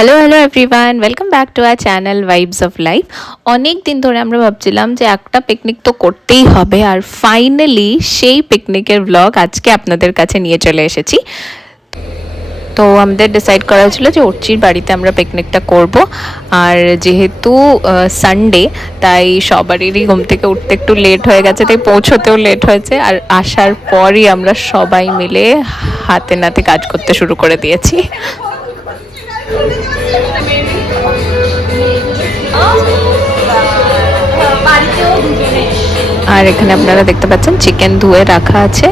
Hello everyone, welcome back to our channel vibes of life. অনেক দিন ধরে আমরা ভাবছিলাম যে একটা পিকনিক তো করতেই হবে, আর ফাইনালি সেই পিকনিকের ব্লগ আজকে আপনাদের কাছে নিয়ে চলে এসেছি। তো আমাদের ডিসাইড করা হয়েছিল যে অর্চির বাড়িতে আমরা পিকনিকটা করব, আর যেহেতু সানডে তাই সবারই ঘুম থেকে উঠতে একটু লেট হয়ে গেছে, তাই পৌঁছতেও লেট হয়েছে। আর আসার পরই আমরা সবাই মিলে হাতে নাতে কাজ করতে শুরু করে দিয়েছি। আর এখানে আপনারা দেখতে পাচ্ছেন চিকেন ধুয়ে রাখা আছে,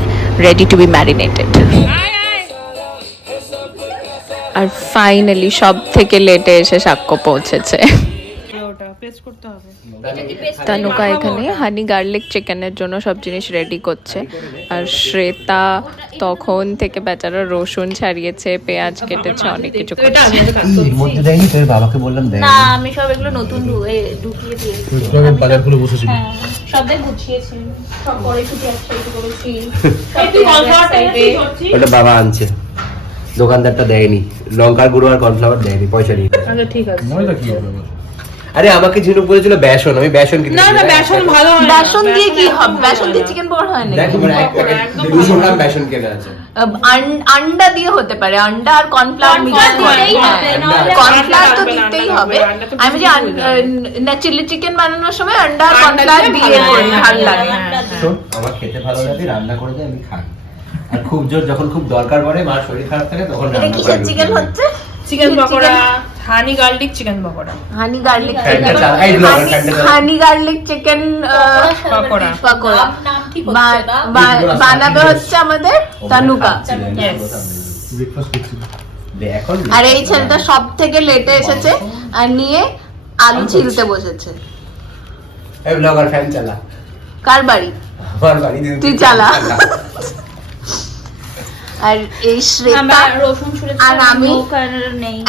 রেডি টু বি ম্যারিনেটেড। আর ফাইনালি সব থেকে লেটে এসে সাক্ষ্য পৌঁছেছে। তানুকা এখানে হানি গার্লিক চিকেনের জন্য সব জিনিস রেডি করছে, আর শ্রেতা তখন থেকে বেচারা রসুন ছাড়িয়েছে, পেঁয়াজ কেটেছে, অনেক কিছু করছে। বাবাকে বললাম না, আমি সব এগুলো নতুন ঢুকিয়ে দিয়েছি। বাজারগুলো বসেছিল, সবটাই গুছিয়েছি, সব পরে ছুটি একসাথে করেছি। ওটা বাবা আনছে, দোকানদারটা দেয়নি, লঙ্কার গুঁড়ো আর কর্নফ্লাওয়ার দেয়নি, পয়সা নিয়ে। আচ্ছা ঠিক আছে। ময়দা কি হবে? আরে আমাকে ঝিনুক বলেছিল বেসন, আমি বেসন কিনে না না, বেসন ভালো হয় না। বেসন দিয়ে কি হবে? বেসন দিয়ে চিকেন পকোড়া হয় না। দেখো 200 গ্রাম বেসন কেনা আছে। আন্ডা দিয়ে হতে পারে, আন্ডা আর কর্নফ্লাওয়ার মিক্স করে। কর্নফ্লাওয়ার তো দিতেই হবে। আমি যে না চিলি চিকেন বানানোর সময় আন্ডা আর কর্নফ্লাওয়ার দিয়ে করি, ভালো লাগে। আমার খেতে ভালো লাগে, রান্না করে দেয় আমি খাই। আর খুব জোর যখন খুব দরকার পড়ে, মার শরীর খারাপ থাকে তখন রান্না করে। কিসের চিকেন হচ্ছে? চিকেন পকোড়া, হানি গার্লিক চিকেন পকোড়া। হানি গার্লিক হানি গার্লিক চিকেন পকোড়া পকোড়া বানাবে হচ্ছে আমাদের তানুকা। আর এই ছেলেটা সব থেকে লেটে এসেছে আর নিয়ে আলু ছিলতে বসেছে। এই ব্লগার ফ্যান চালা। কার বাড়ি? আমার বাড়ি। তুই চালা। আর এই শ্রেতা আর আমি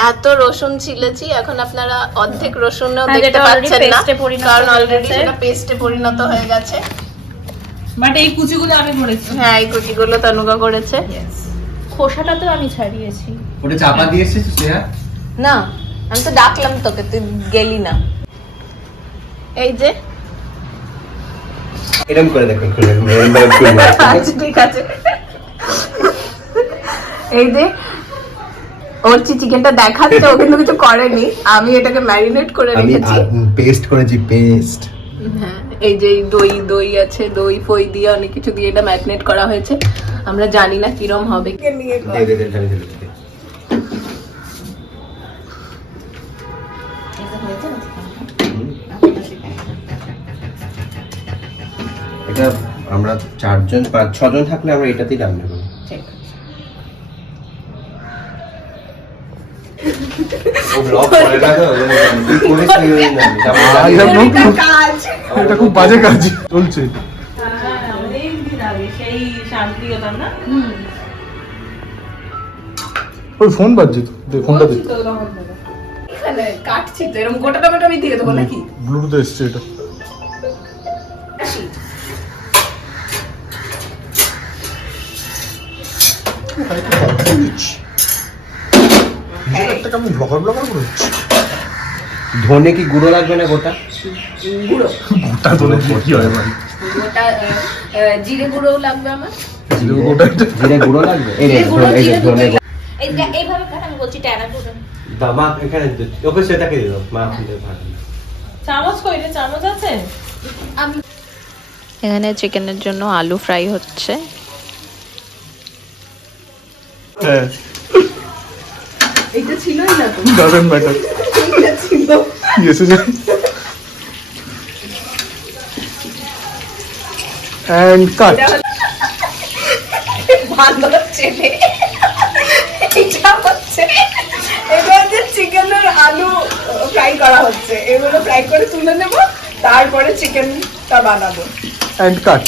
এত রসুন ছিলেছি, এখন আপনারা অর্ধেক রসুনও দেখতে পাচ্ছেন না, কারণ অলরেডি সেটা পেস্টে পরিণত হয়ে গেছে। বাট এই কুচিগুলো আমি করেছি। হ্যাঁ, এই কুচিগুলো তানুকা করেছে। খোসাটা তো আমি ছাড়িয়েছি। ওটা চাপা দিয়েছিস শ্রেয়া? না, আমি তো ডাকলাম তোকে, তুই গেলি না। এই যে এরকম করে দেখুন। আচ্ছা ঠিক আছে। এই যে ওরচি চিকেনটা দেখাচ্ছে, ও কিন্তু কিছু করেনি, আমি এটাকে ম্যারিনেট করে রেখেছি। আমি পেস্ট করেছি, পেস্ট। হ্যাঁ, এই যে দই আছে, দই ফই দিয়ে অনেক কিছু দিয়ে এটা ম্যারিনেট করা হয়েছে। আমরা জানি না কিরম হবে। এটা আমরা 4জন 5-6 জন থাকলে আমরা এটাতেই রান্না করি। ঠিক আছে। এটা খুব বাজে কাজ চলছে। ওই ফোন বাজছে তো, দে ফোনটা দে। এখানে কাটছি তো, এরকম গোটা টমেটো আমি দিয়ে দেবো নাকি? ব্লুটুথ এসছে এটা। কেমন ব্লগার করে ধনে কি গুঁড়ো লাগবে না? গোটা গুঁড়ো, গোটা ধনে কি হয় ভাই? গোটা জিরে গুঁড়োও লাগবে আমার। জিরে গুঁড়ো লাগবে। এই ধনে এইভাবে কাট, আমি বলছি টানা গুঁড়ো। মা এখানে ওকে সেটাকে দিল, মা খুলে ভালো। চামচ কই রে? চামচ আছে? এখানে চিকেনের জন্য আলু ফ্রাই হচ্ছে। হ্যাঁ, এটা ছিলই না তো। ডাজন্ট ম্যাটার, এটা ছিল। এসে যায়। এন্ড কাট। ভালো ছেলে। এটা হচ্ছে চিকেনের আলু ফ্রাই করা হচ্ছে। এগুলো ফ্রাই করে তুলে নেব, তারপরে চিকেনটা বানাবো। And cut.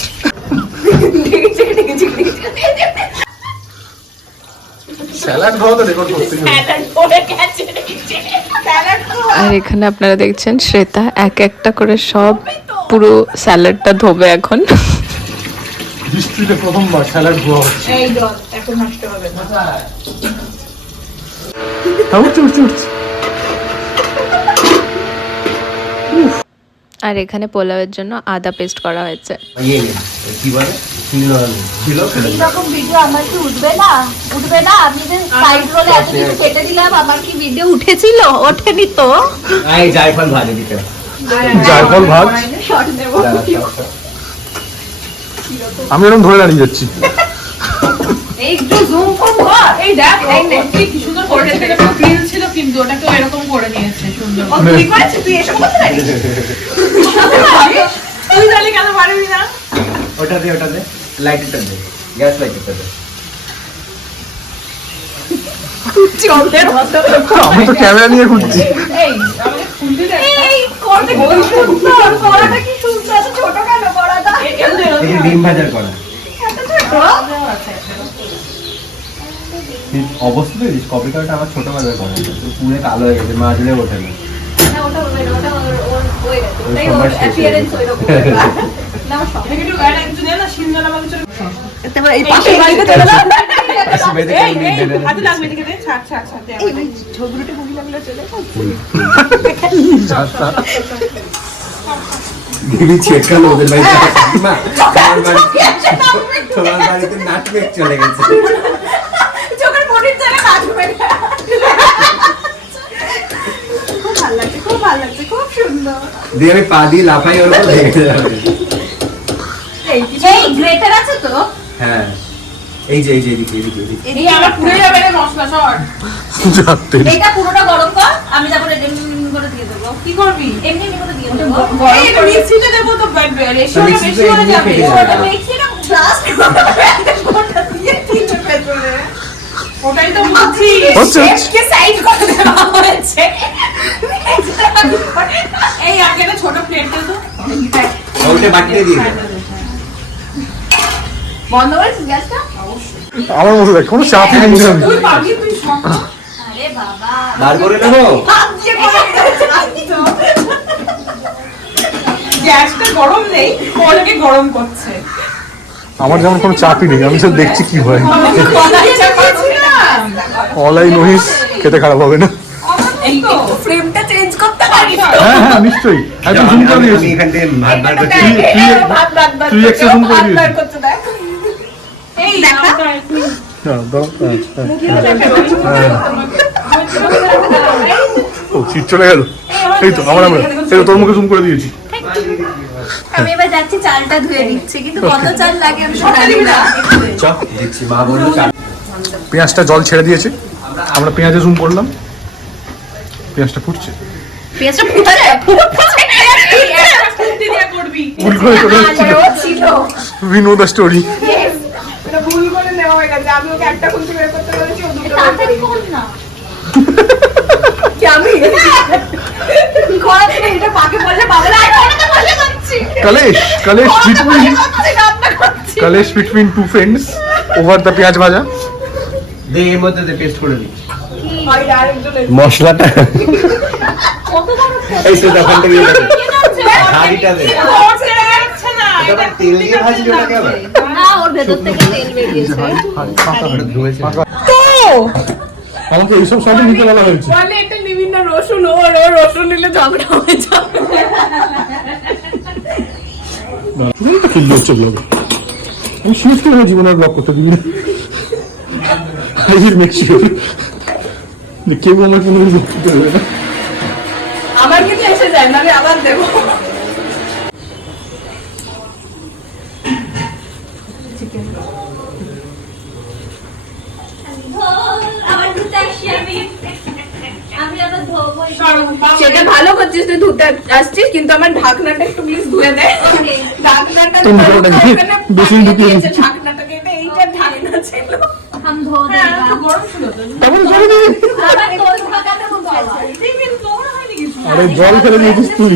স্যালাড খাওয়া তো রেকর্ড করতে হবে। আর এখানে আপনারা দেখছেন শ্রেতা এক একটা করে সব পুরো স্যালাডটা ধোবে এখন। হিস্ট্রিতে প্রথমবার স্যালাড ধোয়া হচ্ছে। এই জল এখন হাসতে হবে না। উঠছে উঠছে উঠছে। আর এখানে পোলাওয়ের জন্য আদা পেস্ট করা হয়েছে। ইয়ে নেই, কি বলে ছিল এইরকম ভিডিও আমার কি উঠবে না? উঠবে না? আমি যে সাইড রোলে এত কিছু কেটে দিলাম, আমার কি ভিডিও উঠেছিল? ওঠেনি তো। এই জায়ফল ভাজে দিতে জায়ফল ভাজ শর্ট নেব। আমি এরকম ধরে দাঁড়িয়ে যাচ্ছি। এই একটু জুম করো। এই দেখ এই নে কি সুন্দর করে দিয়েছে। একটা গ্রিল ছিল কিন্তু ওটাকে এরকম করে নিয়েছে সুন্দর। তুই করেছিস? তুই এসব করতে পারিস? তুই জানি কেন পারবি না? ওটা দে লাইটটা দে, গ্যাস লাইটটা দে। চলতে মতো। আমি তো ক্যামেরা নিয়ে ঘুরছি। এই আমাকে খুলবি দেখ। এই করতে কি সুন্দর, কড়াটা কি সুন্দর, এত ছোট কেন কড়াটা? এই যে ডিম ভাজার করা এত ছোট? অবস্থা দেখিস, কপি কাটা আমার ছোট ভাজার করা পুরো কালো হয়ে গেছে, মাজলে ওঠে না। না ওটা হবে না, ওটা ওর হয়ে গেছে। ওই তাই সবার ওর শেষে। অ্যাপিয়ারেন্স ওইরকম। না আমার সব। একটু গাড়ি একটু দে না সিনজালা আমাকে চলে। এবার এই পাশের বাড়িতে চলে যাও। এই এই হাতে লাগবে দিকে দে ছাড় ছাড় ছাড় দে আমাকে। ঝগড়ুটে মুভি লাগলে চলে যাও। দিদি চেক করলো ওদের বাড়িতে, মা তোমার বাড়িতে নাটমেক চলে গেছে। চোখের মনির জায়গা নাচবে। খুব ভালো লাগছে, খুব ভালো লাগছে, খুব সুন্দর। দিয়ে আমি পা দিয়ে লাফাই ওর উপর লেগে যাবে। এই গ্রেটার আছে তো? হ্যাঁ এই যে এদিকে এই আমার পুরো যাবে রে মশলা সর। যাতে এটা পুরোটা গরম কর, আমি যাবো এমনি করে দিয়ে দেবো। কি করবি? এমনি করে দিয়ে দেবো। এই এটা মিক্সিতে দেবো তো বেশি হলে বেশি হয়ে যাবে। ওটা মিক্সিটা ব্লাস্ট ওটা দিয়ে দিতে পেছনে। ওটাই তো বলছি। হচ্ছে শেফকে সাইড করে দেওয়া হয়েছে। এই আগে একটা ছোট প্লেট দে তো। ওটা বাটিয়ে দিয়ে দে। বন্ধ করেছিস গ্যাসটা? আমার মতো দেখ কোনো চাপই নেই আমি। তুই পাবি তুই সব। আরে বাবা, বার করে নেবো। হাত দিয়ে করে দিয়েছে। গ্যাসটা গরম নেই, ওটাকে গরম করছে। আমার যেমন কোনো চাপই নেই, আমি সব দেখছি কি হয়। বলাইটা অলাই নহিস, খেতে খারাপ হবে না। এই তো ফ্রেমটা চেঞ্জ করতে পারিস? হ্যাঁ নিশ্চয়ই, একদম জুম করে আমি দিয়েছি। এখান থেকে ভাত বার করছি। ভাত ভাত ভাত তুই একটা zoom করে দিয়েছিস। ভাত করতে দেখ। এই দেখা? নামটা একটু হ্যাঁ, দাও, ও শীত চলে গেল। এই তো আমরা এই তো তোর মুখে জুম করে দিয়েছি। আমি এবার যাচ্ছি চালটা ধুয়ে দিচ্ছি, কিন্তু কত চাল লাগে আমি জানি না। চপ দিচ্ছি, মা বললো চাপ। পেঁয়াজটা জল ছেড়ে দিয়েছে, আমরা পেঁয়াজে জুম করলাম। পেঁয়াজটা ফুটছে, পেঁয়াজটা ফুটা যায়, ফুটতে দিয়া করবি। ভুল করে চলে যাচ্ছিল। ছিল উই নো দ্য স্টোরি। এটা ভুল করে নেওয়া হয়ে গেছে। আমি ওকে একটা খুলতে বের করতে বলেছি, ও দুটো বের তাড়াতাড়ি করে কর না। কি আমি করা থেকে এটা পাকে বললে পাবে না, আমি ওটাতে বসে করছি। Clash clash between two friends over the peyaj bhaja. দে এর মধ্যে দে, পেস্ট করে দিই ভাই আরেকজন মশলাটা। কত বড় এই তো তখন থেকে হাড়িটা দে। করতে যাচ্ছে না। এটা আবার তেল দিয়ে ভাজলি ওটাকে আবার? না, ওর ভেতর থেকে তেল বেরিয়েছে। ওটা ধুয়েছে। আমাকে এইসব সবই নিতে বলা হয়েছে। বলে এটা নিবি না রসুন, ও রসুন নিলে ঝগড়া হয়ে যাবে। কিল্লো হচ্ছে ব্লগ। আমি শিফট করে জীবনের ব্লগ করতে দিবি না। I will make sure যে কেউ আমার কোনো ব্লগ করতে দেবে না। আমার কিন্তু এসে যায় না, আমি আবার দেবো। সেটা ভালো করছিস, তুই ধুতে আসছিস, কিন্তু আমার ঢাকনাটা একটু প্লিজ ধুয়ে দে। ঢাকনাটা তুমি ওটাকে বেশি ঢুকিয়ে দিচ্ছি। ঢাকনাটাকে এটা এইটা ঢাকনা ছিল। গরম ছিল তো। তারপরে জল দিয়ে দে। আরে জল ফেলে দিয়েছিস তুই।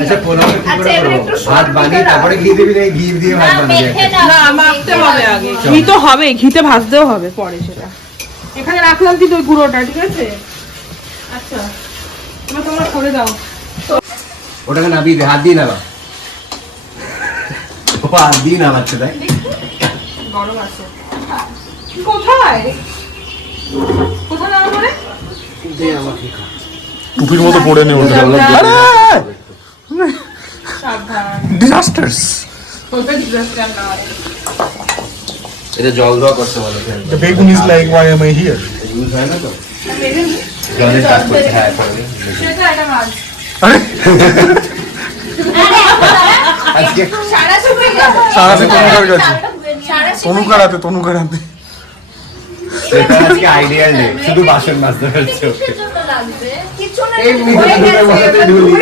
আচ্ছা পোলাও কি করে করবো? ভাত বানিয়ে তারপরে ঘি দিবি না, ঘি দিয়ে ভাত বানিয়ে না মাখতে হবে আগে। ঘি তো হবে, ঘিতে ভাজতেও হবে পরে সেটা। এখানে রাখলাম কিন্তু ওই গুঁড়োটা, ঠিক আছে? আচ্ছা এবার তোমরা করে দাও। ওটাকে নাবিয়ে দে, হাত দিয়ে নাবা। ও হাত দিয়ে নামাচ্ছে তাই? গরম আছে। কোথায় কোথায় নাও মানে? দে আমাকে। টুপির মতো পড়ে নে ওটা। সাবধান। ডিজাস্টার্স। ওটা disaster নয়। এটা জল দেওয়া করতে বলো The begun is like, why am I here? Use হয় না তো জলের কাজ করতে হ্যাঁ করবে সেটা একটা মাছ। আরে আজকে সারা শুকিয়ে গেছে। সারাতে তনুকার কাছে, তনুকার হাতে। সেটা আজকে আইডিয়াল ডে, শুধু বাসন মাজতে পারছে ওকে কিছু না এই মিনিটের মধ্যে ঢুলি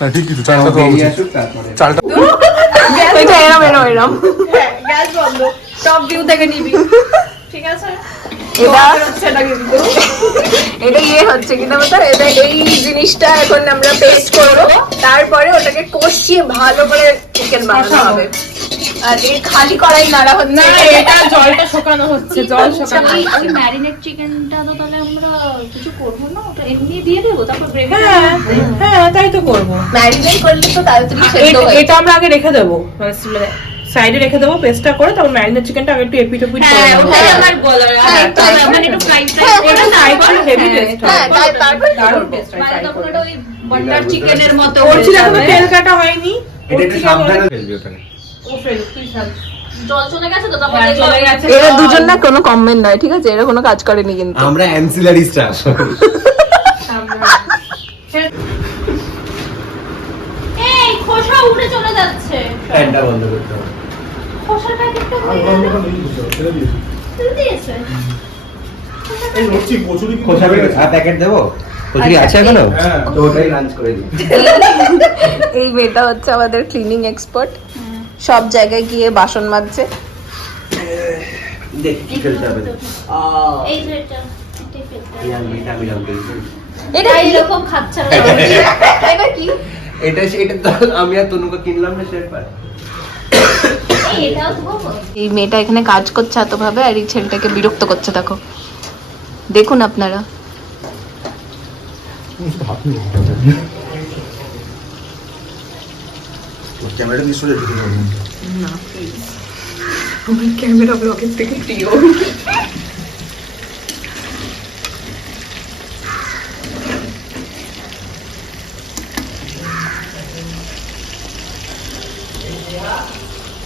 না ঠিকই তো, চালটা তো বেরিয়ে অবশ্যই। আসুক তারপরে চালটা ওইটা এরম এরম গ্যাস বন্ধ। টপ ভিউ থেকে নিবি। ঠিক আছে? এটা হচ্ছে না কিন্তু। এটা ইয়ে হচ্ছে কিনা বলতো, এটা এই জিনিসটা এখন আমরা পেস্ট করবো, তারপরে ওটাকে কষিয়ে ভালো করে চিকেন বানানো হবে। আর এই খালি কড়াই নাড়া হচ্ছে না, এটা জলটা শুকানো হচ্ছে, জল শুকানো। ওই ম্যারিনেট চিকেনটা তো তাহলে আমরা কিছু করবো না, ওটা এমনি দিয়ে দেবো, তারপর গ্রেভি। হ্যাঁ, হ্যাঁ, তাই তো করবো। ম্যারিনেট করলে তো তাড়াতাড়ি সেদ্ধ হয়ে এটা আমরা আগে রেখে দেবো, সাইডে রেখে দেবো পেস্টটা করে, তারপর ম্যারিনেট চিকেনটা আগে একটু এপিট ওপিট করে হ্যাঁ, নেবো। ওটাই আমার বলার। হ্যাঁ, আর তাই। মানে একটু ফ্রাই হ্যাঁ, করে হ্যাঁ, তারপর তারপর হেভি টেস্ট হ্যাঁ, তারপর দারুণ টেস্ট হয় মানে fry তখন করে। ওটা ওই বাটার চিকেনের মতো ওর হয়ে ছিল এখনো যাবে। তেল কাটা হয়নি। এটা ওর একটু ছিল সাবধানে ফেলবি ওটাকে ও ফেল, তুই ছাড়। জল চলে গেছে তো, তারপর হ্যাঁ, দেখলাম চলে গেছে। এরা দুজন না কোনো কমেন্ট নয়, ঠিক আছে? এরা কোনো কাজ করেনি কিন্তু। আমরা অ্যান্সিলারি স্টাফ এই খোসা উড়ে চলে যাচ্ছে। ফ্যানটা বন্ধ করতে হবে খোসার প্যাকেটটা ফেলে দিয়েছে। এই লচ্ছি কচুরি কিন্তু খোসা বের প্যাকেট দেবো কচুরি আছে এখনো হ্যাঁ। তো ওটাই লাঞ্চ করে দিই এই মেয়েটা হচ্ছে আমাদের ক্লিনিং এক্সপার্ট, সব জায়গায় গিয়ে বাসন মাজছে। দেখ কি ফেলতে হবে এই যে এটা, এটাই ফেলতে হবে। এই আঙ্গুলটা আমি নাম করি এটা কি? এরকম খাচ্ছে না। এটা কি? এটা তো আমি আর তনুকে কিনলাম না শেরপার এই এটাও ধোবো। এই মেয়েটা এখানে কাজ করছে এতভাবে, আর এই ছেলেটাকে বিরক্ত করছে। দেখো, দেখুন আপনারা। ক্যামেরাটা নিশ্চয় দেখতে পাবেন। ক্যামেরা ব্লগের থেকে প্রিয়।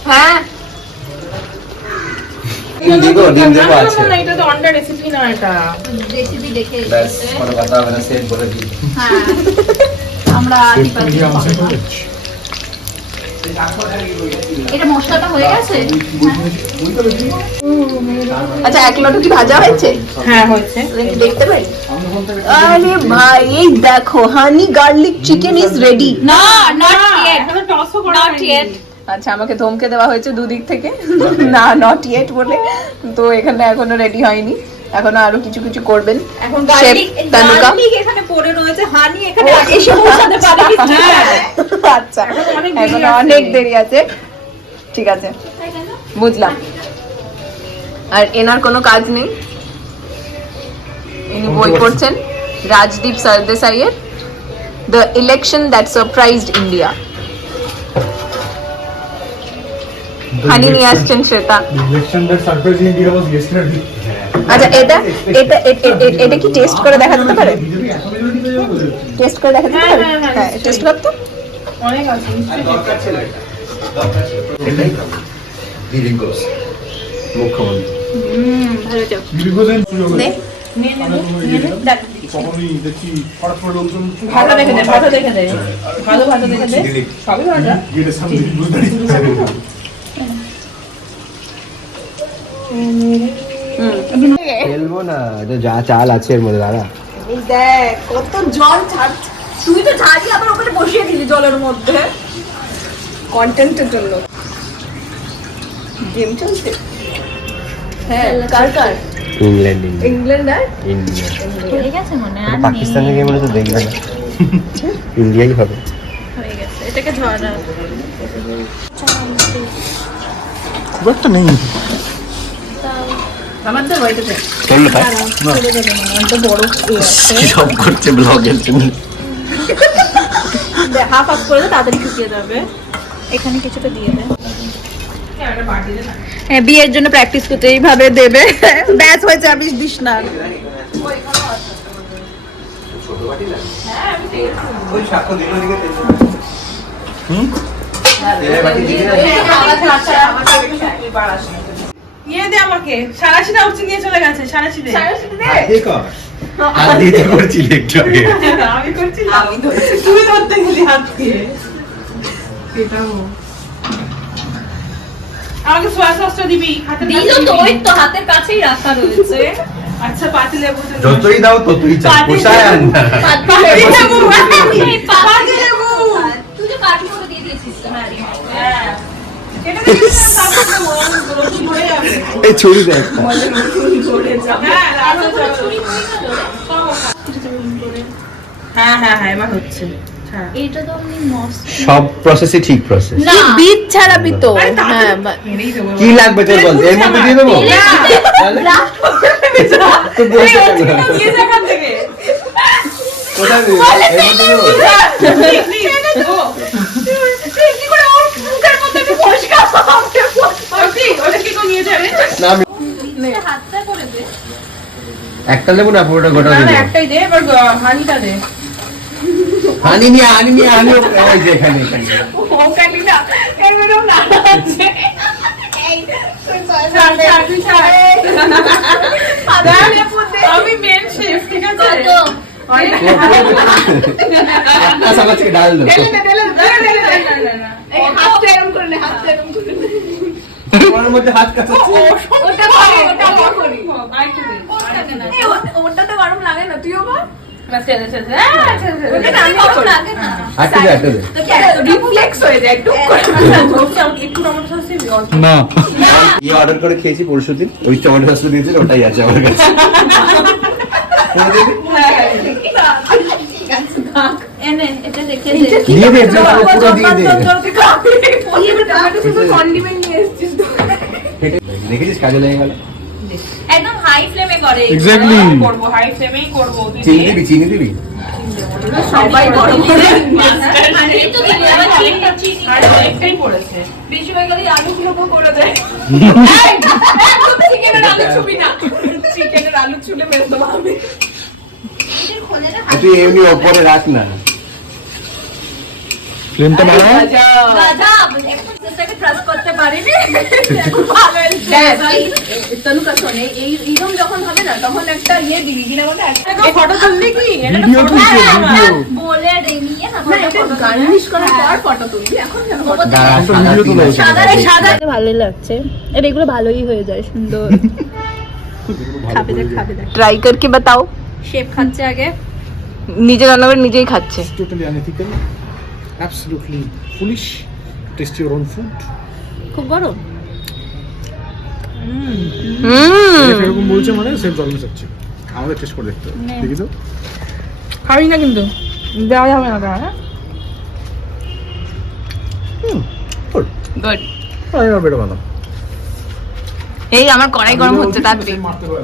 হ্যাঁ, ডিম দেবো আছে না, এটা তো অন্ডার রেসিপি না এটা। রেসিপি দেখে ব্যাস এসেছে। কোনো কথা হবে না সেট বলে দিই হ্যাঁ, আমরা আদিবাসী খাবো। এটা মশলাটা হয়ে গেছে। আচ্ছা, 1 লট কি ভাজা হয়েছে? হ্যাঁ, হয়েছে। দেখি, দেখতে পারি? আরে ভাই, এই দেখো, হানি গার্লিক চিকেন ইজ রেডি। না, নট ইয়েট, এখনো টসও করা নট হয়নি। ইয়েট। আচ্ছা, আমাকে ধমকে দেওয়া হয়েছে দুদিক থেকে, না নট ইয়েট বলে। তো এখানে এখনো রেডি হয়নি, এখনো আরো কিছু কিছু করবেন। এখন শেফ তানুকা। গার্লিক এখানে পড়ে রয়েছে, হানি এখানে এসে পৌঁছাতে পারে কি? আচ্ছা, অনেক দেরি এখন আছে। অনেক দেরি আছে। ঠিক আছে, বুঝলাম। আর এনার কোনো কাজ নেই, ইনি বই পড়ছেন রাজদীপ সরদেসাইয়ের the election that surprised India. Honey নিয়ে আসছেন Shweta. Election that surprised India was yesterday. আচ্ছা, এটা এটা এটা কি টেস্ট করে দেখা যেতে পারে? বিজেপি এত মেজরিটি পেয়ে যাবে? টেস্ট করে দেখা যেতে হ্যাঁ, পারে? হ্যাঁ, হ্যাঁ, হ্যাঁ, টেস্ট কর তো। অনেক আছে, নিশ্চয়ই। দরকার ছিল এটা দরকার ছিল এটাই তো লিডিং কোর্স মুখ্যমন্ত্রী দীর্ঘদিন সুযোগ নে। হয়েছে। আমরা কোনো ইয়ে দিলাম। তখনই দেখছি হঠাৎ করে লোকজন ভাজা দেখে দে, ভাজা দেখে দে। ভালো ভাজা দেখে দে। সবই ভাজা। গেটের সামনে বুঝে দাঁড়িয়ে। ফেলবো না এটা যা চাল আছে এর মধ্যে দাঁড়া এই দেখ কত জল ছাড়ছে। তুই তো ছাড়ি আবার ওখানে বসিয়ে দিলি জলের মধ্যে কন্টেন্টের জন্য। গেম চলছে। হ্যাঁ, কার কার? ইংল্যান্ড ইংল্যান্ড আর ইন্ডিয়া হয়ে গেছে মনে হয়, আর নেই। পাকিস্তানের গেম তো দেখবে না ইন্ডিয়াই হবে হয়ে গেছে, এটাকে ধরা। খুব একটা নেই। আমার তো হইতেছে। চললো তাই তো বড় আছে। কি সব করছে ব্লগের জন্য হাফ হাফ করে তাড়াতাড়ি শুকিয়ে যাবে। এখানে কিছুটা দিয়ে দে। হ্যাঁ, বিয়ের জন্য প্র্যাকটিস করতে এইভাবে দেবে। ব্যাস হয়েছে, আমি দিস না। দিলাম হ্যাঁ আমি দেখছি ওই সাক্ষ্য দিল দিকে তেলের বাটি দিয়ে দিলাম নিয়ে দে আমাকে সারাশিটা উঠছে নিয়ে চলে গেছে সারাশিতে হাত দিয়ে তো করছিলি একটু আগে আমি করছি তুই ধরতে গেলি হাত দিয়ে আমাকে সোয়া সসটা দিবি হাতে দিলো তো ওই তো হাতের কাছেই রাখা রয়েছে। আচ্ছা পাতি লেবু যতই দাও ততই চাই পোষায় আর না পাতি লেবু পাতি লেবু তুই তো কাটি করে দিয়ে দিয়েছিস তো হ্যাঁ এটা দিলাম তারপরে রসুন ধরে যাবে এই ছুরি দে একটা হ্যাঁ লাল পুরো ছুরি হয়ে গেল হ্যাঁ হ্যাঁ হ্যাঁ এবার হচ্ছে হ্যাঁ এটা তো আমি মস্ত সব প্রসেসই ঠিক প্রসেস না বীজ ছাড়াবি তো আরে তাহলে হ্যাঁ মেরেই দেবো কি লাগবে তোর বল এর মধ্যে দিয়ে দেবো তাহলে তো বলতে পারবো না। নিয়ে যা এখান থেকে কোথায় দেবো এর মধ্যে দেবো কি করে ওর মুখের মধ্যে একটু পরিষ্কার ওটা কি করে নিয়ে যাবে না আমি হাতটা করে দে একটা দেবো না পুরোটা গোটা না দেবো একটাই দে এবার হানিটা দে আনি ওই যে এখানে ও কালি না এরকম না আছে আমি মেন শেফ ঠিক আছে তো একটা চামচ থেকে ডাল দেবো হাতটা এরকম করে নে হাতটা এরকম করে নে ওর মধ্যে হাত কাটাচ্ছি ওটা করি ওটা আমরা করি আরেকটু দে ওটাতে গরম লাগে না তুইও বল আচ্ছা আচ্ছা ওটা আমি কখন লাগে না একটা দে রিফ্লেক্স হয়ে যায় একটু একটু আমার সাথে না ইয়ে অর্ডার করে খেয়েছি পরশুদিন ওই টমেটো সস দিয়েছিল ওটাই আছে আমার কাছে এনে এটা রেখে দে দিয়ে দে পুরো দিয়ে দে কন্ডিমেন্ট নিয়ে এসেছিস তো দেখেছিস কাজে লেগে গেল একদম হাই ফ্লেমে করে এক্স্যাক্টলি করব হাই ফ্লেমেই করব চিনি দিবি সবাই গরম করে এই তো দিলে আবার চিনি আর একটাই পড়েছে বেশি হয়ে গেলে আলুগুলোকে করে দেয় চিকেনের আলু ছুবি না চিকেনের আলু ছুলে মেরে দেবো আমি তুই এমনি ওপরে রাখ না ফ্লেমটা বাড়া গাজা এখন সেটাকে ট্রাস্ট করতে পারিনি তনুকা শোনে এইরকম যখন হবে না তখন একটা ইয়ে দিবি কিনা বলে ফটো তুললি কি ভিডিও তুলছে ভিডিও বলে নিয়ে না গার্নিশ করার পর ফটো তুলবি এখন কেন photo ভিডিও তোলা সাদা ভালোই লাগছে আর এগুলো ভালোই হয়ে যায় সুন্দর খাবে দেখ ট্রাই করকে বাতাও শেফ খাচ্ছে আগে নিজে রান্না করে নিজেই খাচ্ছে totally unethical absolutely foolish taste your own food খুব গরম এরকম বলছে মানে সেম প্রবলেম হচ্ছে আমাদের টেস্ট করে দেখতে হবে দেখি তো খাবি না কিন্তু দেওয়া যাবে না হ্যাঁ গুড গুড আই বেটার বানাও এই আমার কড়াই গরম হচ্ছে তাড়াতাড়ি মারতে পারে